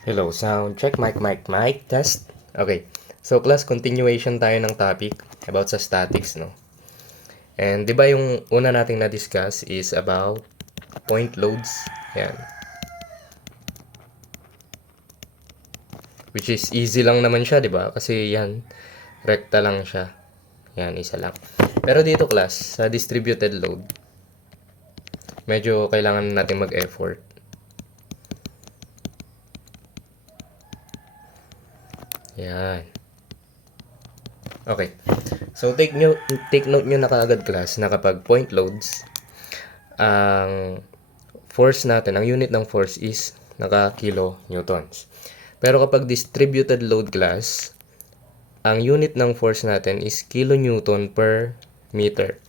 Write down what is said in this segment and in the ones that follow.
Hello, sound check, mic, test. Okay, so class, continuation tayo ng topic about sa statics, no? And di ba yung una nating na-discuss is about point loads, yan. Which is easy lang naman siya, di ba? Kasi yan, rekta lang siya. Yan, isa lang. Pero dito class, sa distributed load, medyo kailangan natin mag-effort. Yan. Okay. So take note nyo na kaagad class na kapag point loads, ang force natin, ang unit ng force is naka-kilonewtons. Pero kapag distributed load class, ang unit ng force natin is kilonewton per meter.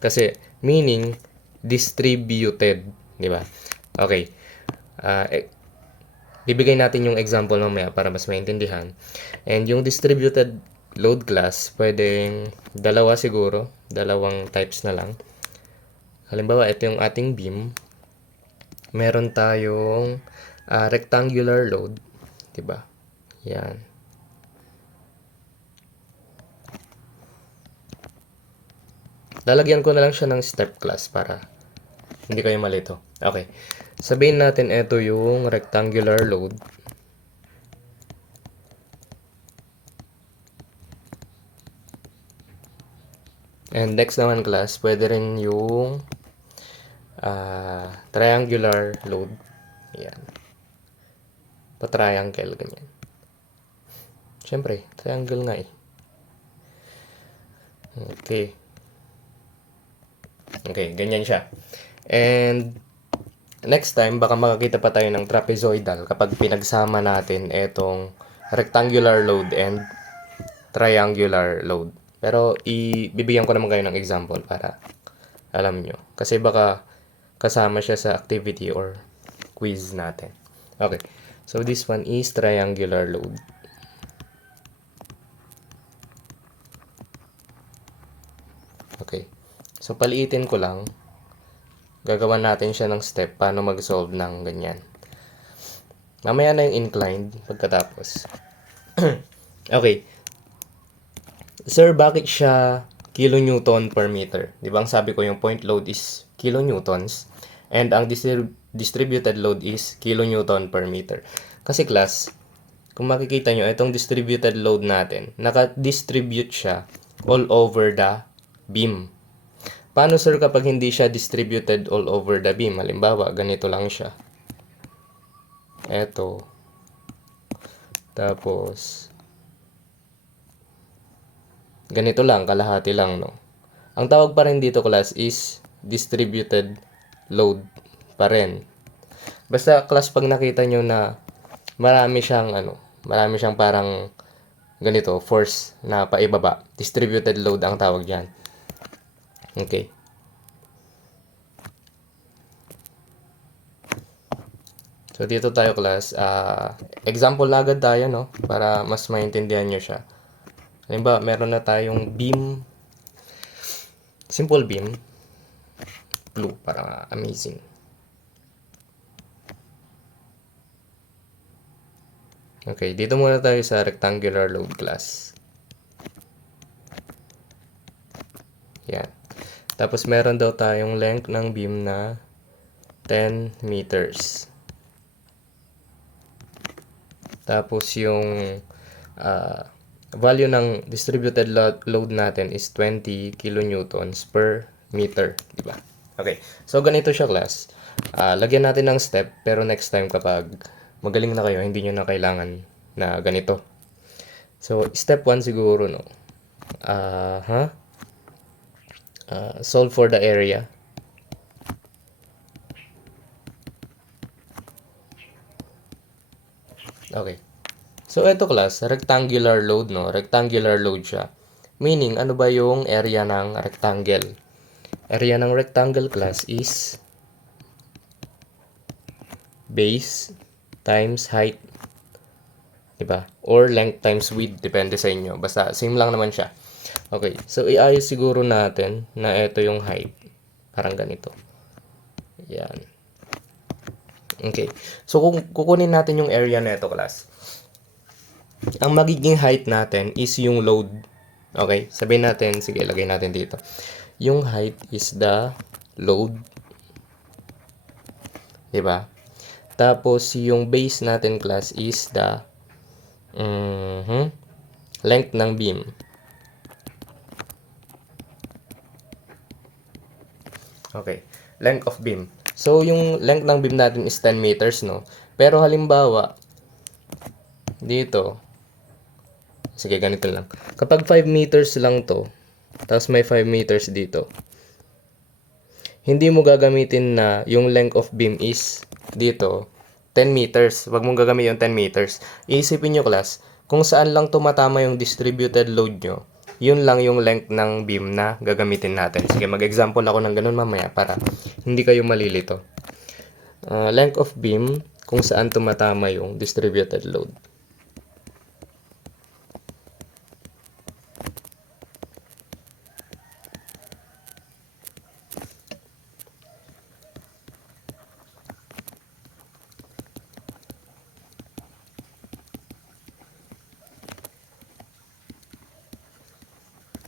Kasi meaning distributed, di ba? Okay. Bibigay natin yung example mamaya para mas maintindihan. And yung distributed load class, pwedeng dalawa siguro, dalawang types na lang. Halimbawa, ito yung ating beam. Meron tayong rectangular load, 'di ba? Yan. Lalagyan ko na lang siya ng step class para hindi kayo malito. Okay. Sabihin natin ito yung rectangular load. And next naman class, pwede rin yung triangular load. Yan. Pa-triangle, ganyan. Siyempre, triangle nga eh. Okay. Okay, ganyan siya. And next time, baka makakita pa tayo ng trapezoidal kapag pinagsama natin itong rectangular load and triangular load. Pero ibibigyan ko naman kayo ng example para alam nyo. Kasi baka kasama siya sa activity or quiz natin. Okay, so this one is triangular load. Okay, so paliitin ko lang. Gagawa natin siya ng step paano mag-solve ng ganyan. Mamaya na yung inclined pagkatapos. Okay. Sir, bakit siya kilonewton per meter? Di ba ang sabi ko yung point load is kilonewtons and ang distributed load is kilonewton per meter. Kasi class, kung makikita nyo, itong distributed load natin, naka-distribute siya all over the beam. Paano sir kapag hindi siya distributed all over the beam? Halimbawa, ganito lang siya. Eto. Tapos, ganito lang, kalahati lang, no? Ang tawag pa rin dito, class, is distributed load pa rin. Basta, class, pag nakita nyo na marami siyang parang ganito, force na paibaba. Distributed load ang tawag yan. Okay. So, dito tayo, class. Example na agad tayo, no? Para mas maintindihan nyo siya. Halimbawa, meron na tayong beam. Simple beam. Blue, para amazing. Okay, dito muna tayo sa rectangular load class. Yan. Tapos, meron daw tayong length ng beam na 10 meters. Tapos yung value ng distributed load natin is 20 kilonewtons per meter, di ba? Okay. So ganito siya class. Lagyan natin ng step pero next time kapag magaling na kayo, hindi niyo na kailangan na ganito. So step 1 siguro, no. Solve for the area. Okay. So, ito class, rectangular load, no? Rectangular load siya. Meaning, ano ba yung area ng rectangle? Area ng rectangle class is base times height. Diba? Or length times width. Depende sa inyo. Basta, same lang naman siya. Okay. So, iayos siguro natin na ito yung height. Parang ganito. Yan. Okay. So, kung kukunin natin yung area na ito, class, ang magiging height natin is yung load. Okay? Sabihin natin, sige, lagay natin dito. Yung height is the load. Diba? Tapos, yung base natin, class, is the length ng beam. Okay. Length of beam. So, yung length ng beam natin is 10 meters, no? Pero halimbawa, dito, sige, ganito lang. Kapag 5 meters lang to, tapos may 5 meters dito, hindi mo gagamitin na yung length of beam is dito, 10 meters. Wag mong gagamitin yung 10 meters. Iisipin nyo, class, kung saan lang tumatama yung distributed load nyo, yun lang yung length ng beam na gagamitin natin. Sige, mag-example ako ng ganun mamaya para hindi kayo malilito. Length of beam, kung saan tumatama yung distributed load.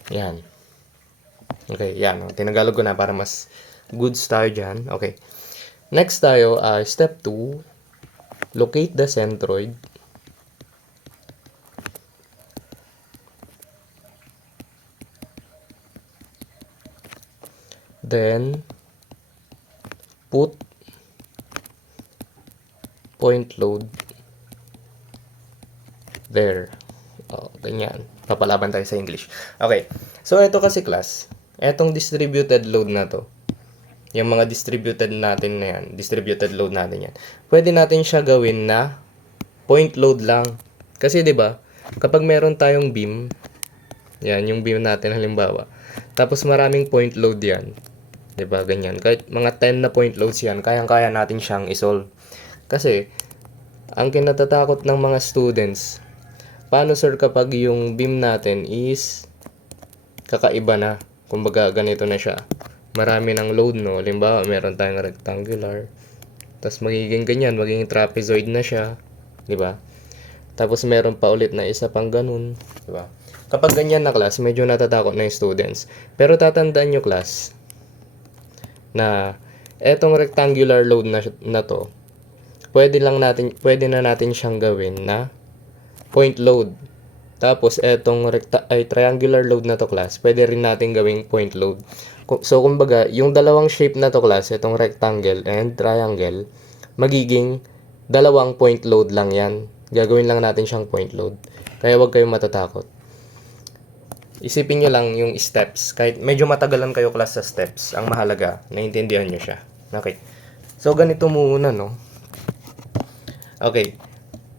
Yan. Okay, yan. Tinagalog ko na para mas goods tayo dyan. Okay. Next tayo, step 2. Locate the centroid. Then, put point load there. Ganyan. Papalaban tayo sa English. Okay. So, ito kasi, class, etong distributed load na to, yung mga distributed natin na yan, distributed load natin yan, pwede natin siya gawin na point load lang. Kasi, di ba, kapag meron tayong beam, yan, yung beam natin halimbawa, tapos maraming point load yan, di ba, ganyan. Kahit mga 10 na point loads yan, kayang-kaya natin siyang isolve. Kasi, ang kinatatakot ng mga students, paano sir kapag yung beam natin is kakaiba na? Kumbaga ganito na siya. Marami ng load, no? Halimbawa, meron tayong rectangular. Tapos magiging ganyan, magiging trapezoid na siya. Di ba? Tapos meron pa ulit na isa pang ganun. Di ba? Kapag ganyan na, class, medyo natatakot na yung students. Pero tatandaan nyo, class, na etong rectangular load na to, pwede na natin siyang gawin na point load. Tapos etong triangular load na to, class, pwede rin natin gawing point load. So kumbaga, yung dalawang shape na to, class, etong rectangle and triangle, magiging dalawang point load lang yan. Gagawin lang natin siyang point load. Kaya wag kayong matatakot. Isipin nyo lang yung steps. Kahit medyo matagalan kayo, class, sa steps, ang mahalaga, naiintindihan nyo siya. Okay. So ganito muna, no? Okay.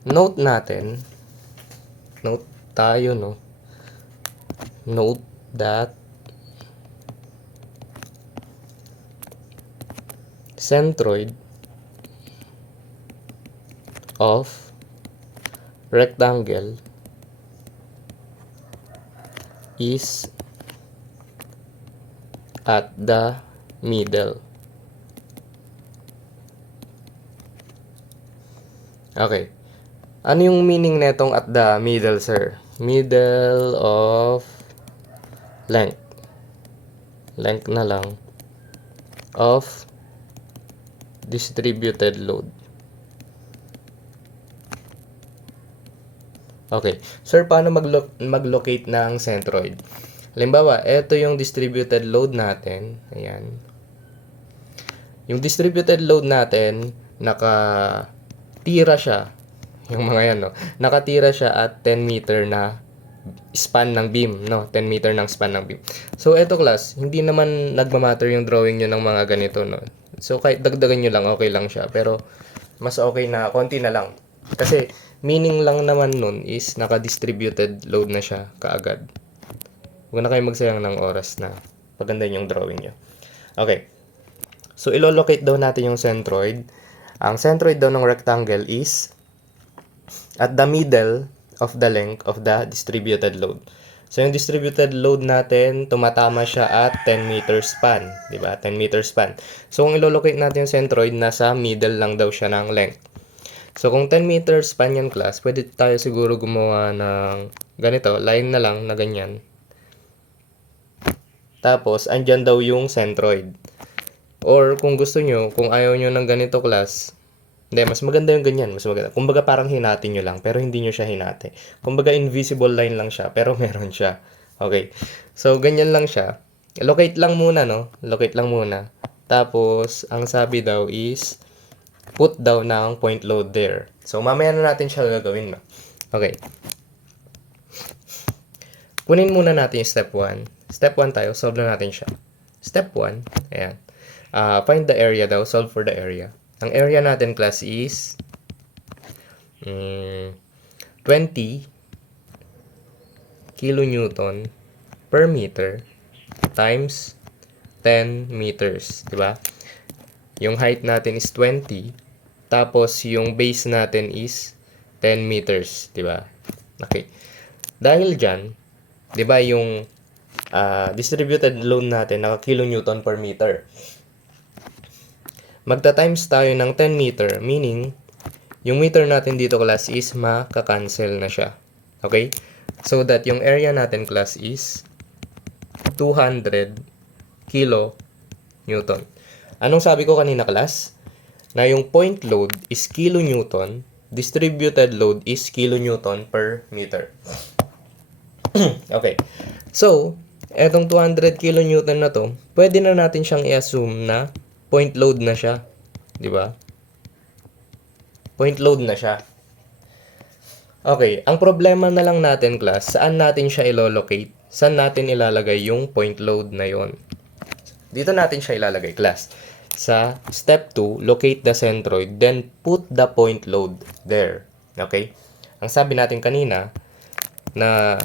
Note natin, note tayo, no? Note that centroid of rectangle is at the middle. Okay. Ano yung meaning netong at the middle, sir? Middle of length. Length na lang of distributed load. Okay. Sir, paano mag-locate ng centroid? Halimbawa, ito yung distributed load natin. Ayan. Yung distributed load natin, nakatira siya. Yung mga yan, no? Nakatira siya at 10 meter na span ng beam, no? 10 meter ng span ng beam. So, eto, class, hindi naman nagmamatter yung drawing nyo ng mga ganito, no? So, kahit dagdagan nyo lang, okay lang siya. Pero, mas okay na, konti na lang. Kasi, meaning lang naman nun is naka-distributed load na siya kaagad. Huwag na kayo magsayang ng oras na pagandahin yung drawing nyo. Okay. So, ilolocate daw natin yung centroid. Ang centroid daw ng rectangle is at the middle of the length of the distributed load. So, yung distributed load natin, tumatama siya at 10 meter span. Diba? 10 meter span. So, kung ilolocate natin yung centroid, nasa middle lang daw siya ng length. So, kung 10 meter span yan, class, pwede tayo siguro gumawa ng ganito, line na lang na ganyan. Tapos, andyan daw yung centroid. Or, kung gusto nyo, kung ayaw nyo ng ganito, class, hindi, mas maganda yung ganyan. Mas maganda. Kumbaga parang hinati nyo lang, pero hindi nyo siya hinati. Kumbaga invisible line lang siya, pero meron siya. Okay. So, ganyan lang siya. Locate lang muna, no? Locate lang muna. Tapos, ang sabi daw is, put daw ng point load there. So, mamaya na natin siya gagawin, no? Okay. Kunin muna natin yung step 1. Step 1 tayo, solve na natin siya. Step 1, ayan. Find the area daw, solve for the area. Ang area natin, class, is 20 kilonewton per meter times 10 meters, di ba? Yung height natin is 20, tapos yung base natin is 10 meters, di ba? Okay. Dahil dyan, di ba yung distributed load natin naka kilonewton per meter. Magta-times tayo ng 10 meter, meaning, yung meter natin dito, class, is maka-cancel na siya. Okay? So that yung area natin, class, is 200 kilonewton. Anong sabi ko kanina, class? Na yung point load is kilonewton, distributed load is kilonewton per meter. Okay. So, etong 200 kilonewton na to, pwede na natin siyang i-assume na point load na siya, 'di ba? Point load na siya. Okay, ang problema na lang natin, class, saan natin siya i-locate? Saan natin ilalagay yung point load na yon? Dito natin siya ilalagay, class. Sa step 2, locate the centroid, then put the point load there. Okay? Ang sabi natin kanina na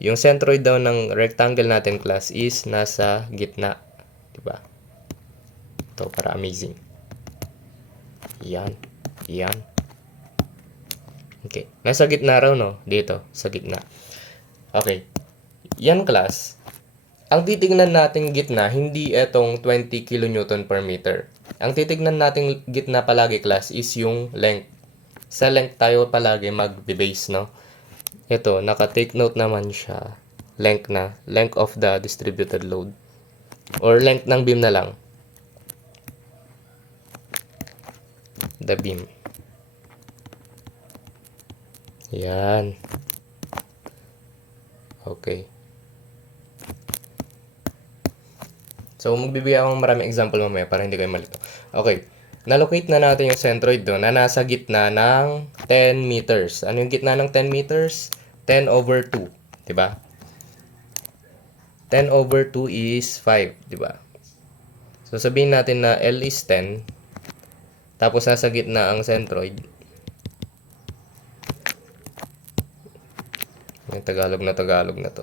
yung centroid daw ng rectangle natin, class, is nasa gitna, 'di ba? Ito, para amazing. Yan. Yan. Okay. Nasa gitna raw, no? Dito, sa gitna. Okay. Yan, class. Ang titignan nating gitna, hindi etong 20 kilonewton per meter. Ang titignan nating gitna palagi, class, is yung length. Sa length tayo palagi mag-base, no? Ito, naka-take note naman siya. Length na. Length of the distributed load. Or length ng beam na lang. The beam. Yan. Okay. So, magbibigay ako ng maraming example mamaya para hindi kayo malito. Okay. Na-locate na natin yung centroid doon na nasa gitna ng 10 meters. Ano yung gitna ng 10 meters? 10 over 2. Diba? 10 over 2 is 5. Diba? So, sabihin natin na L is 10. Tapos, nasa gitna ang centroid. Yung Tagalog na to.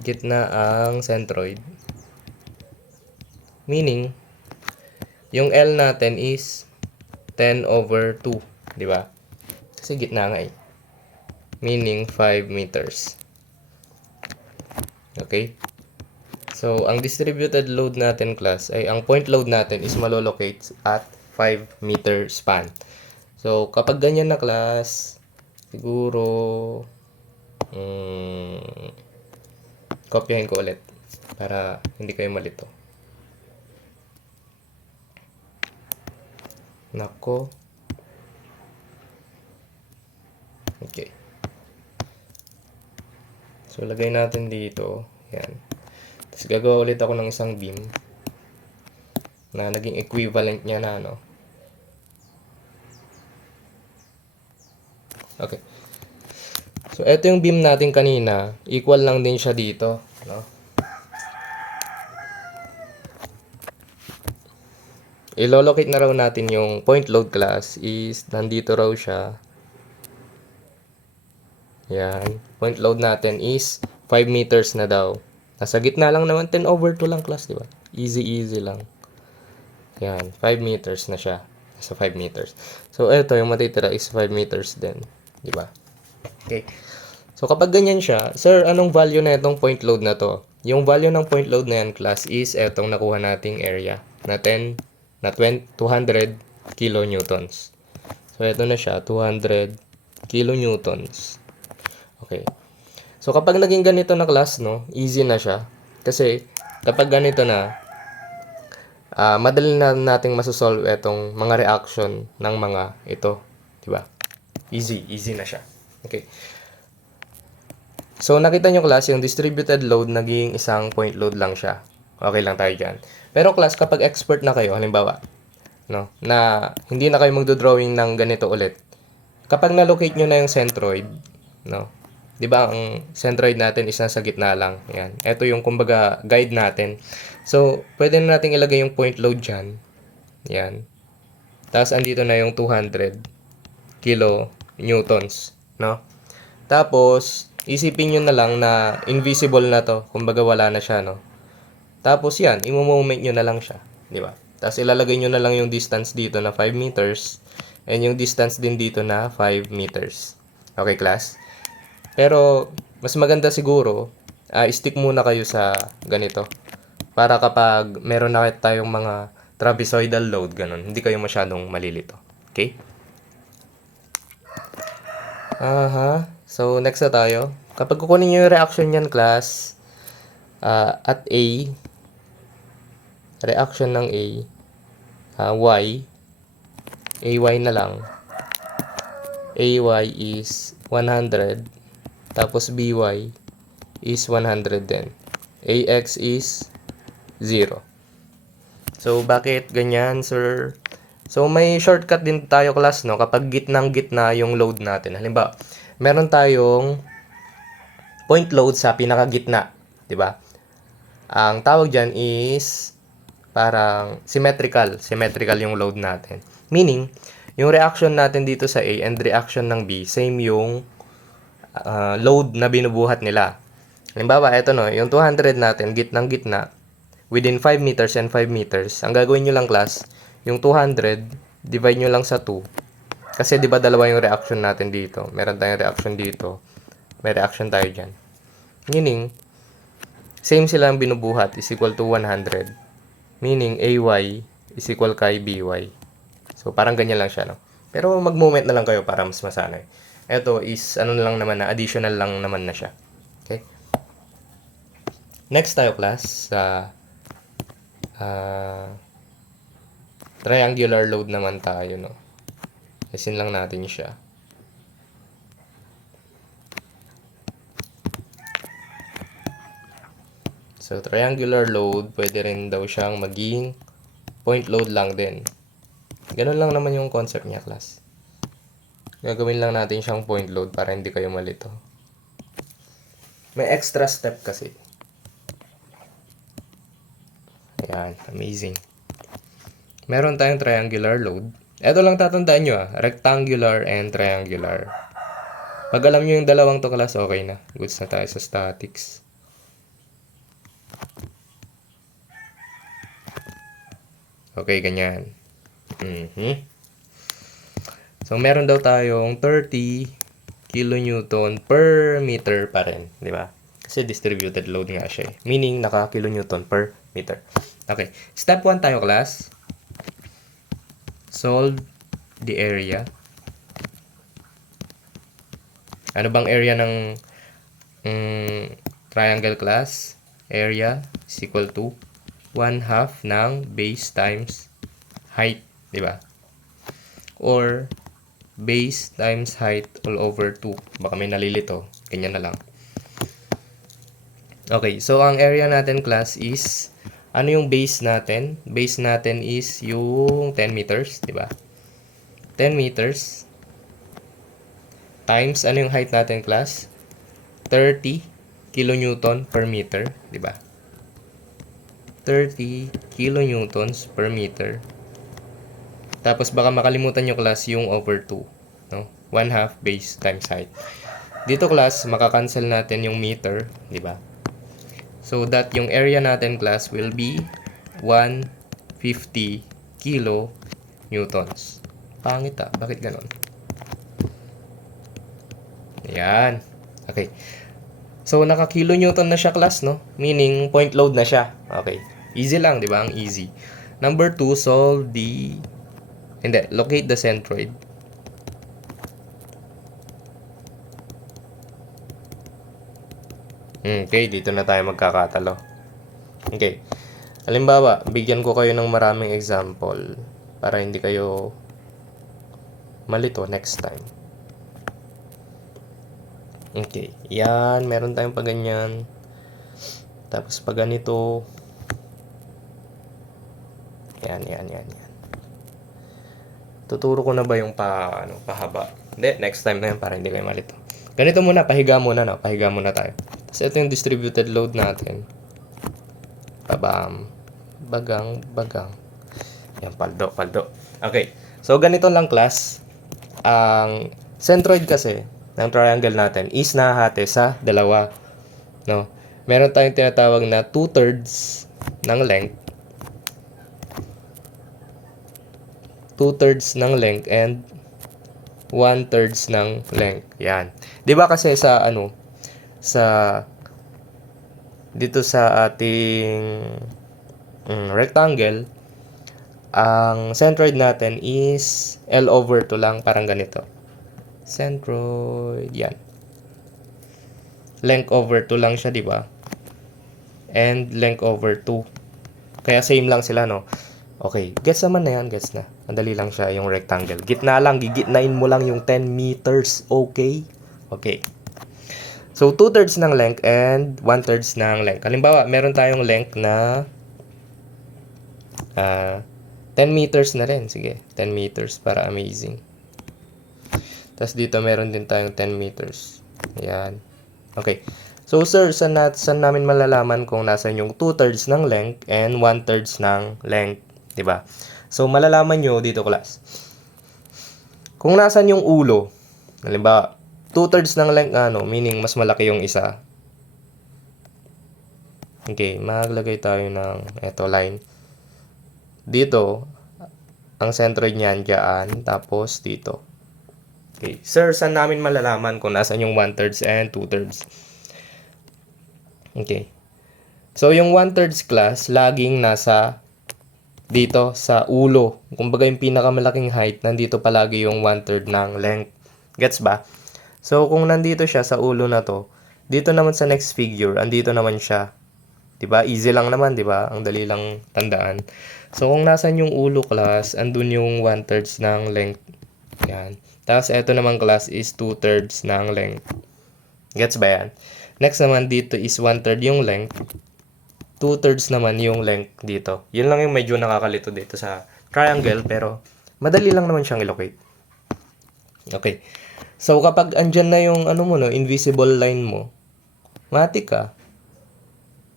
Gitna ang centroid. Meaning, yung L natin is 10 over 2. Diba? Kasi gitna nga eh. Meaning, 5 meters. Okay? So, ang distributed load natin, class, ay ang point load natin is malolocate at 5 meter span. So, kapag ganyan na, class, siguro, kopyahin ko ulit para hindi kayo malito. Nako. Okay. So, lagay natin dito. Yan. Tapos, gagawa ulit ako ng isang beam na naging equivalent niya na, no? Okay. So, ito yung beam natin kanina. Equal lang din siya dito, no? I-locate na raw natin yung point load, class, is nandito raw siya. Yan. Point load natin is 5 meters na daw. Nasa gitna lang naman. 10 over 2 lang, class, di ba? Easy lang. Yan. 5 meters na siya. Nasa 5 meters. So, ito, yung matitira is 5 meters din. Di ba? Okay. So, kapag ganyan siya, sir, anong value na itong point load na to? Yung value ng point load na yan, class, is etong nakuha nating area na 200 kilonewtons. So, ito na siya, 200 kilonewtons. Okay. So, kapag naging ganito na class, no, easy na siya. Kasi, kapag ganito na, madali na nating masosolve itong mga reaction ng mga ito. Diba? Easy na siya. Okay. So, nakita nyo class, yung distributed load, naging isang point load lang siya. Okay lang tayo dyan. Pero class, kapag expert na kayo, halimbawa, no, na hindi na kayo magdo-drawing ng ganito ulit. Kapag na-locate nyo na yung centroid, no, di ba ang centroid natin is nasa gitna lang. Yan. Ito yung kumbaga guide natin. So, pwede na natin ilagay yung point load dyan. Yan. Tapos, andito na yung 200 kilonewtons, no? Tapos, isipin nyo na lang na invisible na to. Kumbaga wala na siya, no? Tapos yan, i-moment nyo na lang siya. Di ba? Tapos ilalagay nyo na lang yung distance dito na 5 meters. And yung distance din dito na 5 meters. Okay, class? Pero, mas maganda siguro, stick muna kayo sa ganito. Para kapag meron na tayong mga trapezoidal load, ganun, hindi kayo masyadong malilito. Okay? So, next na tayo. Kapag kukunin nyo yung reaction niyan, class, at A, reaction ng A, Y, AY na lang. AY is 100, tapos BY is 100 din. AX is 0. So, bakit ganyan, sir? So, may shortcut din tayo, class, no? Kapag gitnang-gitna yung load natin. Halimbawa, meron tayong point load sa pinakagitna, di ba? Ang tawag diyan is parang symmetrical yung load natin. Meaning, yung reaction natin dito sa A and reaction ng B, same yung load na binubuhat nila. Halimbawa, ito no, yung 200 natin, gitnang-gitna, within 5 meters and 5 meters. Ang gagawin nyo lang, class, yung 200, divide nyo lang sa 2. Kasi di ba dalawa yung reaction natin dito. Meron tayong reaction dito. May reaction tayo dyan. Meaning, same silang binubuhat is equal to 100. Meaning, AY is equal kay BY. So, parang ganyan lang siya, no? Pero mag-moment na lang kayo para mas masanay. Ito is, ano na lang naman na, additional lang naman na siya. Okay? Next tayo, class, sa triangular load naman tayo, no? Isin lang natin siya. So, triangular load, pwede rin daw siyang maging point load lang din. Ganun lang naman yung concept niya, class. Gagawin lang natin siyang point load para hindi kayo malito. May extra step kasi. Ayan, amazing. Meron tayong triangular load. Ito lang tatandaan nyo rectangular and triangular. Pag alam nyo yung dalawang to, class, okay na. Goods na tayo sa statics. Okay, ganyan. So, meron daw tayong 30 kilonewton per meter pa rin. Di ba? Kasi distributed load nga siya. Meaning, naka-kilonewton per meter. Okay. Step 1 tayo, class. Solve the area. Ano bang area ng triangle, class? Area is equal to 1/2 ng base times height, di ba? Or base times height all over 2. Baka may nalilito. Ganyan na lang. Okay, so ang area natin, class, is ano yung base natin? Base natin is yung 10 meters, di ba? 10 meters times ano yung height natin, class? 30 kilonewton per meter, di ba? 30 kilonewtons per meter. Tapos baka makalimutan nyo, class, yung over 2, no? 1/2 base times height. Dito, class, makakancel natin yung meter, di ba? So that yung area natin, class, will be 150 kilonewtons. Pangit bakit ganon? Ayan. Okay. So, naka-kilonewton na siya, class, no? Meaning, point load na siya. Okay. Easy lang, di ba? Ang easy. Number 2, solve the... Hindi, locate the centroid. Okay, dito na tayo magkakatalo. Okay. Halimbawa, bigyan ko kayo ng maraming example para hindi kayo malito next time. Okay. Yan, meron tayong pag ganyan. Tapos pag ganito. Yan. Tuturo ko na ba yung pahaba? Hindi, next time na yan para hindi kayo malito. Ganito muna, pahiga muna, no? Pahiga muna tayo. Tapos ito yung distributed load natin. Babam. Bagang. Yan, paldo. Okay. So, ganito lang, class. Ang centroid kasi ng triangle natin is nahahati sa dalawa. No? Meron tayong tinatawag na 2/3 ng length. 2/3 ng length and 1/3 ng length. Yan. 'Di ba kasi sa dito sa ating rectangle, ang centroid natin is L/2 lang, parang ganito. Centroid, yan. Length over 2 lang siya, 'di ba? And length over 2. Kaya same lang sila, no? Okay, gets naman na yan, gets na. Madali lang siya yung rectangle. Gitna lang, gigitnain mo lang yung 10 meters, okay? Okay. So, 2/3 ng length and 1/3 ng length. Halimbawa, meron tayong length na 10 meters na rin. Sige, 10 meters para amazing. Tapos dito meron din tayong 10 meters. Ayan. Okay. So, sir, saan namin malalaman kung nasan yung 2/3 ng length and 1/3 ng length? Diba? So, malalaman nyo dito, class. Kung nasan yung ulo, halimbawa, 2/3 ng length, meaning mas malaki yung isa. Okay, maglagay tayo ng line. Dito, ang centroid niyan dyan, tapos dito. Okay, sir, saan namin malalaman kung nasan yung 1/3 and 2/3? Okay. So, yung 1/3 class, laging nasa dito sa ulo. Kumbaga yung pinakamalaking height, nandito palagi yung 1/3 ng length. Gets ba? So, kung nandito siya sa ulo na to, dito naman sa next figure, andito naman siya. 'Di ba? Easy lang naman, 'di ba? Ang dali lang tandaan. So, kung nasan yung ulo, class, andun yung 1/3 ng length. Yan. Tapos, eto naman, class, is 2/3 ng length. Gets ba yan? Next naman, dito is 1/3 yung length. 2/3 naman yung length dito. Yun lang yung medyo nakakalito dito sa triangle, pero madali lang naman siyang i-locate. Okay. So, kapag andyan na yung invisible line mo, matik ka.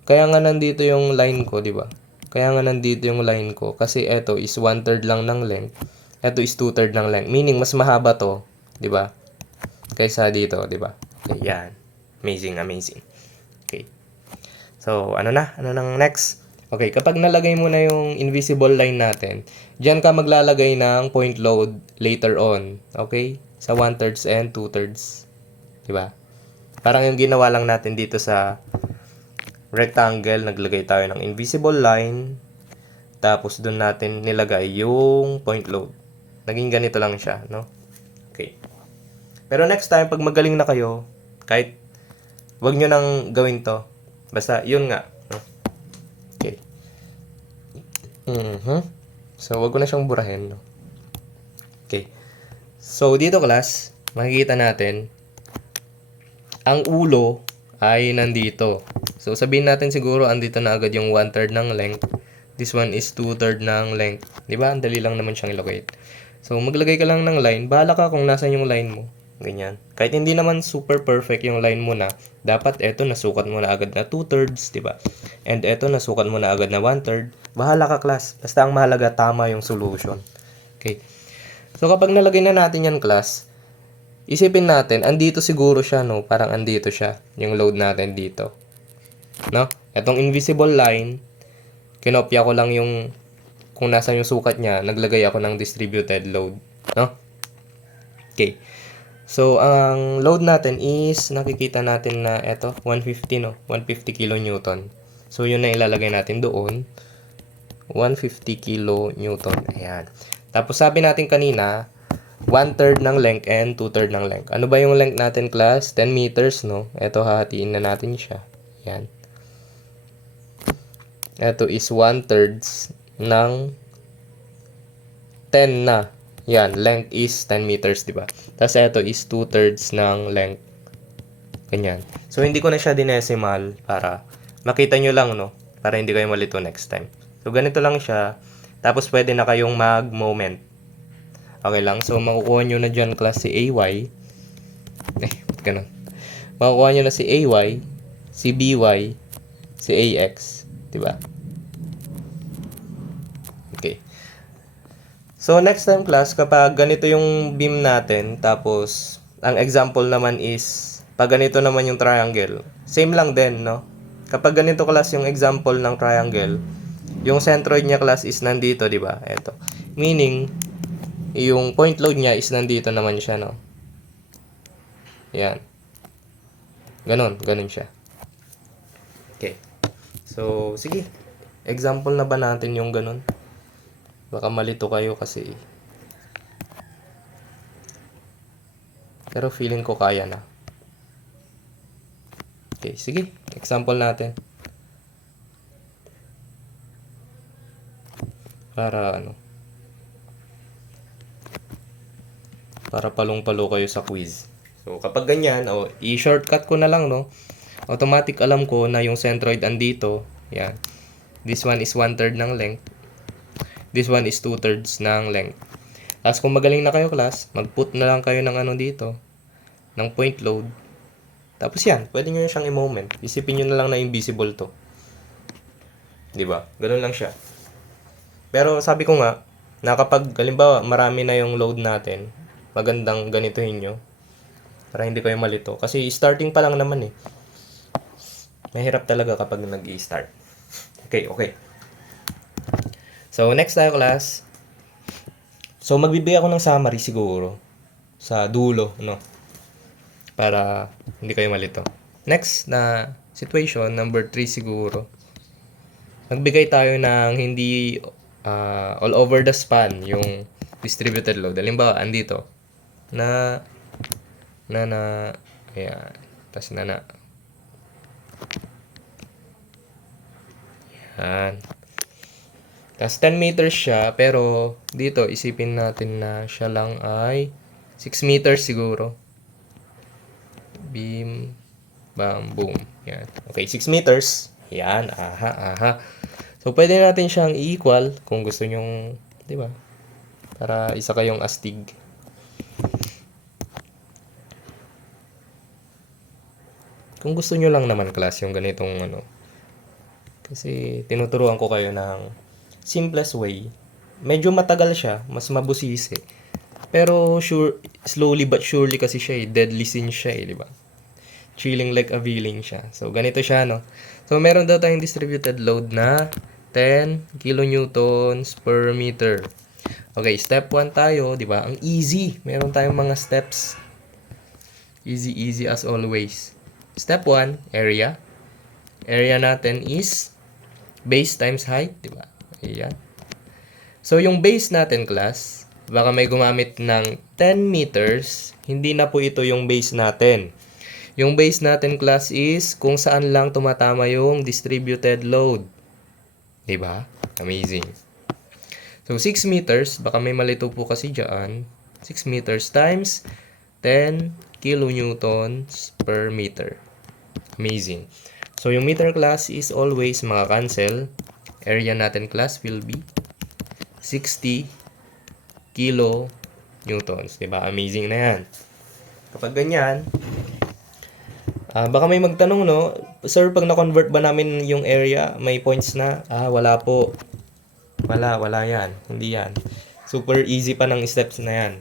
Kaya nga nandito yung line ko, di ba? Kaya nga nandito yung line ko. Kasi eto is 1/3 lang ng length. Eto is 2/3 ng length. Meaning, mas mahaba to, di ba? Kaysa dito, di ba? Ayan. Amazing. Okay. So, ano nang next? Okay, kapag nalagay mo na yung invisible line natin, diyan ka maglalagay ng point load later on. Okay? Sa 1/3 and 2/3. Diba? Parang yung ginawa lang natin dito sa rectangle, naglagay tayo ng invisible line, tapos doon natin nilagay yung point load. Naging ganito lang siya, no? Okay. Pero next time, pag magaling na kayo, kahit wag nyo nang gawin to. Basta, yun nga. Okay. So, wag ko na siyang burahin. No? Okay. So, dito, class, makikita natin, ang ulo ay nandito. So, sabihin natin siguro, andito na agad yung 1/3 ng length. This one is 2/3 ng length. Diba? Ang dali lang naman siyang ilocate. So, maglagay ka lang ng line. Bahala ka kung nasan yung line mo. Ganyan. Kahit hindi naman super perfect yung line mo na, dapat eto nasukat mo na agad na 2/3, diba? And eto nasukat mo na agad na 1/3. Bahala ka, class. Basta ang mahalaga, tama yung solution. Okay. So, kapag nalagay na natin yan, class, isipin natin, andito siguro siya, no? Parang andito siya, yung load natin dito. No? Etong invisible line, kinopya ko lang yung kung nasan yung sukat niya, naglagay ako ng distributed load. No? Okay. So, ang load natin is, nakikita natin na eto, 150, no? 150 kilonewton. So, yun na ilalagay natin doon. 150 kilonewton. Ayan. Tapos, sabi natin kanina, 1/3 ng length and 2/3 ng length. Ano ba yung length natin, class? 10 meters, no? Eto, hahatiin na natin siya. Ayan. Eto is 1/3 ng 10 na. Yan, length is 10 meters, di ba? Tapos ito is 2/3 ng length. Ganyan. So, hindi ko na siya dinesimal para makita nyo lang, no? Para hindi kayo malito next time. So, ganito lang siya. Tapos, pwede na kayong mag-moment. Okay lang. So, makukuha nyo na dyan class si AY. Ba't ganun? Makukuha nyo na si AY, si BY, si AX. Diba? Okay. So, next time class, kapag ganito yung beam natin, tapos, ang example naman is, pag ganito naman yung triangle, same lang din, no? Kapag ganito class yung example ng triangle, yung centroid niya class is nandito, di ba? Ito. Meaning, yung point load niya is nandito naman siya, no? Yan. Ganon siya. Okay. So, sige. Example na ba natin yung ganon? Baka malito kayo kasi. Pero feeling ko kaya na. Okay, sige. Example natin. Para para palong-palo kayo sa quiz. So, kapag ganyan, i-shortcut ko na lang, no? Automatic alam ko na yung centroid andito. Yan. This one is 1/3 ng length. This one is 2/3 ng length. Tapos kung magaling na kayo class, mag-put na lang kayo ng dito, ng point load. Tapos yan, pwede nyo siyang i-moment. Isipin nyo na lang na invisible to. Diba? Ganun lang siya. Pero sabi ko nga, na kapag halimbawa marami na yung load natin, magandang ganituhin nyo. Para hindi kayo malito. Kasi starting pa lang naman eh. Mahirap talaga kapag nag-i-start. Okay. So, next tayo class. So, magbibigay ako ng summary siguro. Sa dulo, no? Para hindi kayo malito. Next na situation, number 3 siguro. Magbigay tayo ng hindi all over the span yung distributed load. Halimbawa, andito. Ayan. Tapos na. Yan. Tapos 10 meters siya, pero dito isipin natin na siya lang ay 6 meters siguro. Beam, bam, boom. Yan. Okay, 6 meters. Yan, aha. So, pwede natin siyang i-equal kung gusto nyong, di ba? Para isa kayong astig. Kung gusto nyo lang naman class yung ganitong kasi tinuturuan ko kayo ng simplest way. Medyo matagal siya, mas mabusisi. Pero slowly but surely kasi siya deadly sin siya di ba? Chilling like a villain siya. So ganito siya no. So meron daw tayong distributed load na 10 kilonewtons per meter. Okay, step 1 tayo, di ba? Ang easy. Meron tayong mga steps. Easy as always. Step 1, area. Area natin is base times height, di ba? Ayan. So, yung base natin, class, baka may gumamit ng 10 meters, hindi na po ito yung base natin. Yung base natin, class, is kung saan lang tumatama yung distributed load. Di ba? Amazing. So, 6 meters, baka may malito po kasi dyan. 6 meters times 10 kilonewtons per meter. Amazing. So, yung meter class is always maka-cancel. Area natin class will be 60 kilonewtons. Diba? Amazing na yan. Kapag ganyan, baka may magtanong, no? Sir, pag na-convert ba namin yung area, may points na? Wala po. Wala yan. Hindi yan. Super easy pa ng steps na yan.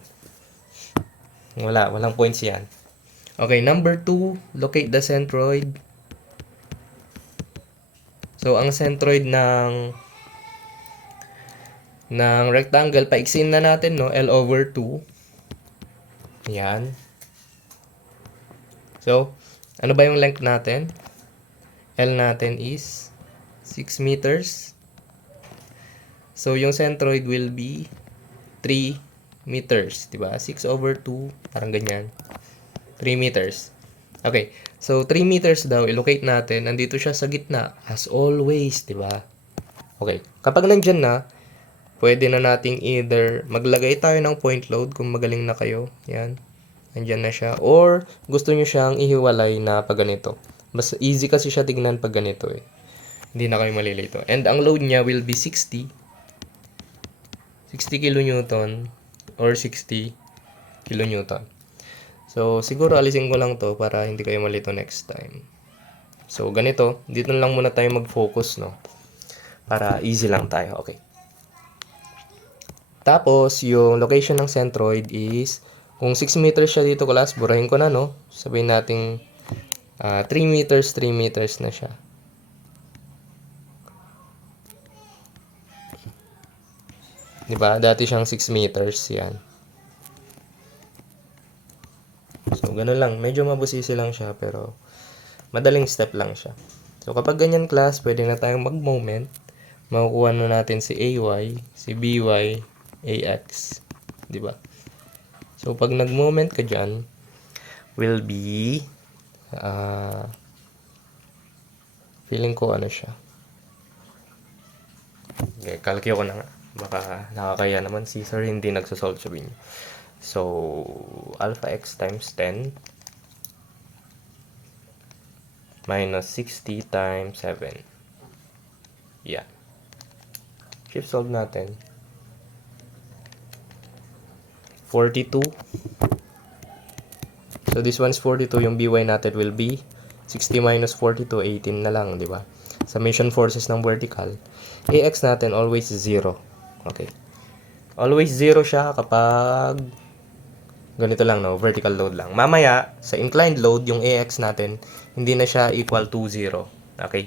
Walang points yan. Okay, number 2, locate the centroid. So, ang centroid ng rectangle, paiksin na natin, no? L over 2. Yan. So, ano ba yung length natin? L natin is 6 meters. So, yung centroid will be 3 meters. Diba? 6 over 2, parang ganyan. 3 meters. Okay. So, 3 meters daw, ilocate natin. Nandito siya sa gitna. As always, diba? Okay. Kapag nandyan na, pwede na nating either maglagay tayo ng point load kung magaling na kayo. Yan. Nandyan na siya. Or, gusto nyo siyang ihiwalay na pag ganito. Mas easy kasi siya tignan pag ganito eh. Hindi na kayo malilito. And ang load niya will be 60 kilonewton or 60 kilonewton. So, siguro alisin ko lang to para hindi kayo malito next time. So, ganito. Dito lang muna tayo mag-focus, no? Para easy lang tayo. Okay. Tapos, yung location ng centroid is, kung 6 meters siya dito, class, burahin ko na, no? Sabihin natin 3 meters na siya. Diba? Dati siyang 6 meters. Yan. So, ganun lang. Medyo mabusisi lang siya, pero madaling step lang siya. So, kapag ganyan, class, pwede na tayong mag-moment. Makukuha na natin si AY, si BY, AX. Diba? So, pag nag-moment ka dyan, will be, feeling ko ano siya. Okay, kalkyo ko na nga. Baka nakakaya naman si sir hindi nagsosolve sabi niyo. So, alpha x times 10 minus 60 times 7. Yeah. Shift solve natin. 42. So, this one's 42. Yung by natin will be 60 minus 42, 18 na lang, di ba? Summation forces ng vertical. AX natin always 0. Okay. Always 0 siya kapag ganito lang, no? Vertical load lang. Mamaya, sa inclined load, yung AX natin, hindi na siya equal to 0. Okay?